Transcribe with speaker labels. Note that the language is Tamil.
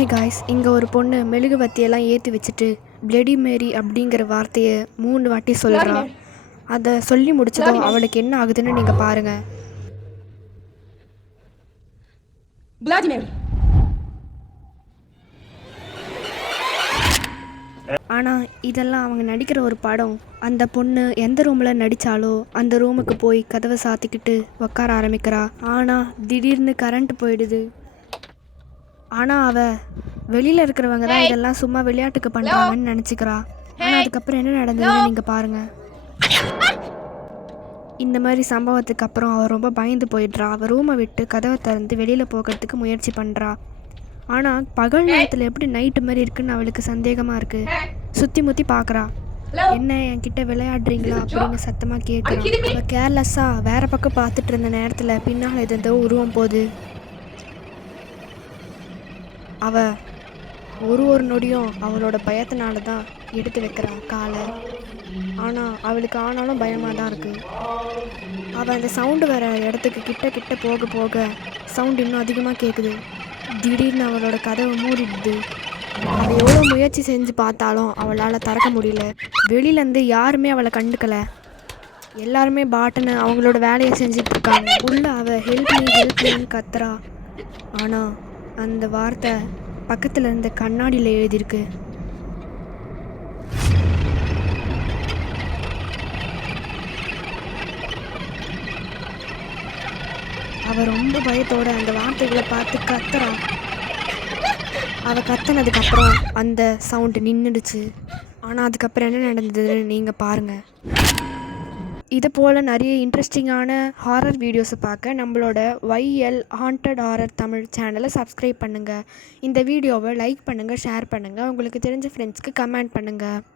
Speaker 1: ஹாய் காய்ஸ் இங்கே ஒரு பொண்ணு மெழுகுவத்தியெல்லாம் ஏற்றி வச்சுட்டு பிளடி மேரி அப்படிங்கிற வார்த்தையை மூணு வாட்டி சொல்கிறா அதை சொல்லி முடிச்சதும் அவளுக்கு என்ன ஆகுதுன்னு நீங்கள் பாருங்கள். ஆனால் இதெல்லாம் அவங்க நடிக்கிற ஒரு படம். அந்த பொண்ணு எந்த ரூமில் நடித்தாலோ அந்த ரூமுக்கு போய் கதவை சாத்திக்கிட்டு உட்கார ஆரம்பிக்கிறா. ஆனால் திடீர்னு கரண்ட் போயிடுது. ஆனால் அவ வெளியில் இருக்கிறவங்க தான் இதெல்லாம் சும்மா விளையாட்டுக்கு பண்ணுறாங்கன்னு நினச்சிக்கிறா. ஆனால் அதுக்கப்புறம் என்ன நடந்ததுன்னு நீங்கள் பாருங்கள் இந்த மாதிரி சம்பவத்துக்கு அப்புறம் அவள் ரொம்ப பயந்து போயிடுறா. அவள் ரூமை விட்டு கதவை திறந்து வெளியில் போகிறதுக்கு முயற்சி பண்ணுறா ஆனால் பகல் நேரத்தில் எப்படி நைட்டு மாதிரி இருக்குன்னு அவளுக்கு சந்தேகமாக இருக்குது சுற்றி முற்றி பார்க்குறா என்ன என்கிட்ட விளையாடுறீங்களா அப்படின்னு சத்தமாக கேட்குறா அவள் கேர்லெஸ்ஸாக வேற பக்கம் பார்த்துட்டு இருந்த நேரத்தில் பின்னால் எதோ உருவம் போகுது. அவ ஒரு ஒரு நொடியும் அவளோட பயத்தினால தான் எடுத்து வைக்கிறா காலை. ஆனால் அவளுக்கு ஆனாலும் பயமாக தான் இருக்குது அவள் அந்த சவுண்டு வர இடத்துக்கு கிட்ட கிட்ட போக போக சவுண்ட் இன்னும் அதிகமாக கேட்குது திடீர்னு அவளோட கதவை மூடிடுது. அவள் எவ்வளோ முயற்சி செஞ்சு பார்த்தாலும் அவளால் திறக்க முடியல. வெளியிலேருந்து யாருமே அவளை கண்டுக்கல. எல்லாருமே பாட்டனை அவங்களோட வேலையை செஞ்சுட்டு இருக்காங்க. உள்ள அவள் ஹெல்ப் மீ ஹெல்ப் மீன்னு கத்துறா. ஆனால் அந்த வார்த்தை பக்கத்தில் இருந்த கண்ணாடியில் எழுதியிருக்கு. அவள் ரொம்ப பயத்தோட அந்த வார்த்தைகளை பார்த்து கத்துறா. அவ கத்துனதுக்கப்புறம் அந்த சவுண்டு நின்றுடுச்சு ஆனால் அதுக்கப்புறம் என்ன நடந்ததுன்னு நீங்கள் பாருங்கள் இது போல் நிறைய இன்ட்ரெஸ்டிங்கான ஹாரர் வீடியோஸை பார்க்க நம்மளோட ஒய்எல் ஹாண்டட் ஹாரர் தமிழ் சேனலை சப்ஸ்கிரைப் பண்ணுங்கள் இந்த வீடியோவை லைக் பண்ணுங்கள் ஷேர் பண்ணுங்கள் உங்களுக்கு தெரிஞ்ச ஃப்ரெண்ட்ஸ்க்கு கமெண்ட் பண்ணுங்கள்